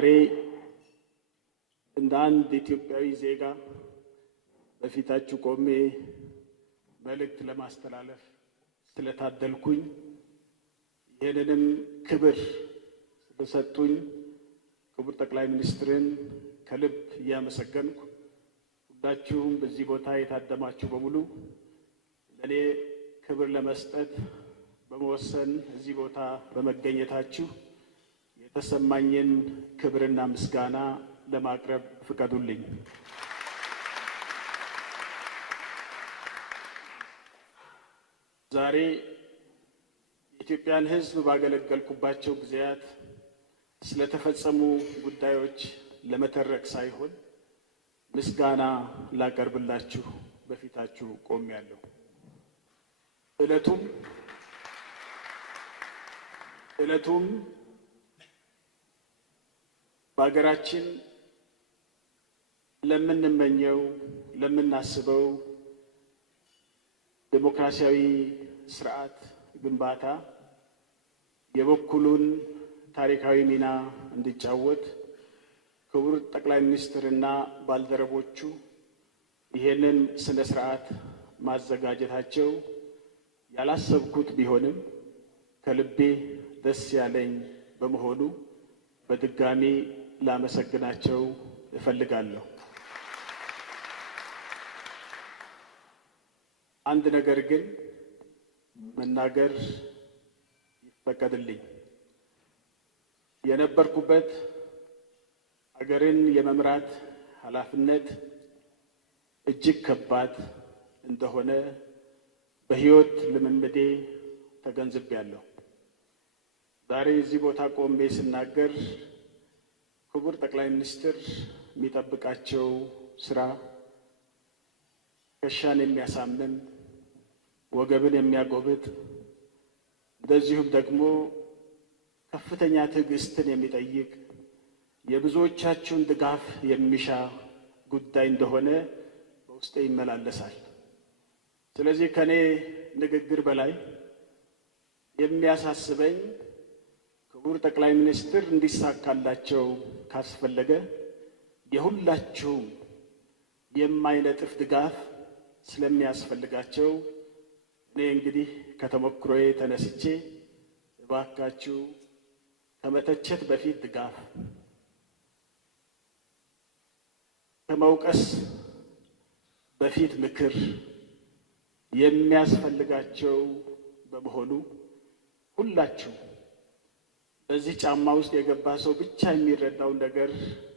ዛሬ እንደ አንድ ኢትዮጵያዊ ዜጋ በፊታችሁ ቆሜ መልእክት ለማስተላለፍ ስለታደልኩኝ ይህንንም ክብር ስለሰጡኝ ክቡር ጠቅላይ ሚኒስትርን ከልብ እያመሰገንኩ ሁላችሁም በዚህ ቦታ የታደማችሁ በሙሉ ለኔ ክብር ለመስጠት በመወሰን እዚህ ቦታ በመገኘታችሁ የተሰማኝን ክብርና ምስጋና ለማቅረብ ፍቀዱልኝ። ዛሬ የኢትዮጵያን ሕዝብ ባገለገልኩባቸው ጊዜያት ስለተፈጸሙ ጉዳዮች ለመተረክ ሳይሆን ምስጋና ላቀርብላችሁ በፊታችሁ ቆሜያለሁ። ዕለቱም በሀገራችን ለምንመኘው ለምናስበው ዴሞክራሲያዊ ስርዓት ግንባታ የበኩሉን ታሪካዊ ሚና እንዲጫወት ክቡር ጠቅላይ ሚኒስትርና ባልደረቦቹ ይሄንን ስነ ስርዓት ማዘጋጀታቸው ያላሰብኩት ቢሆንም ከልቤ ደስ ያለኝ በመሆኑ በድጋሚ ላመሰግናቸው እፈልጋለሁ። አንድ ነገር ግን መናገር ይፈቀድልኝ። የነበርኩበት አገርን የመምራት ኃላፊነት እጅግ ከባድ እንደሆነ በሕይወት ልምምዴ ተገንዝቤያለሁ። ዛሬ እዚህ ቦታ ቆሜ ስናገር ክቡር ጠቅላይ ሚኒስትር የሚጠብቃቸው ስራ ከሻን የሚያሳምን ወገብን የሚያጎብጥ እንደዚሁም ደግሞ ከፍተኛ ትዕግስትን የሚጠይቅ የብዙዎቻችሁን ድጋፍ የሚሻ ጉዳይ እንደሆነ በውስጤ ይመላለሳል። ስለዚህ ከኔ ንግግር በላይ የሚያሳስበኝ ክቡር ጠቅላይ ሚኒስትር እንዲሳካላቸው ካስፈለገ የሁላችሁም የማይነጥፍ ድጋፍ ስለሚያስፈልጋቸው እኔ እንግዲህ ከተሞክሮዬ ተነስቼ እባካችሁ ከመተቸት በፊት ድጋፍ፣ ከመውቀስ በፊት ምክር የሚያስፈልጋቸው በመሆኑ ሁላችሁ በዚህ ጫማ ውስጥ የገባ ሰው ብቻ የሚረዳውን ነገር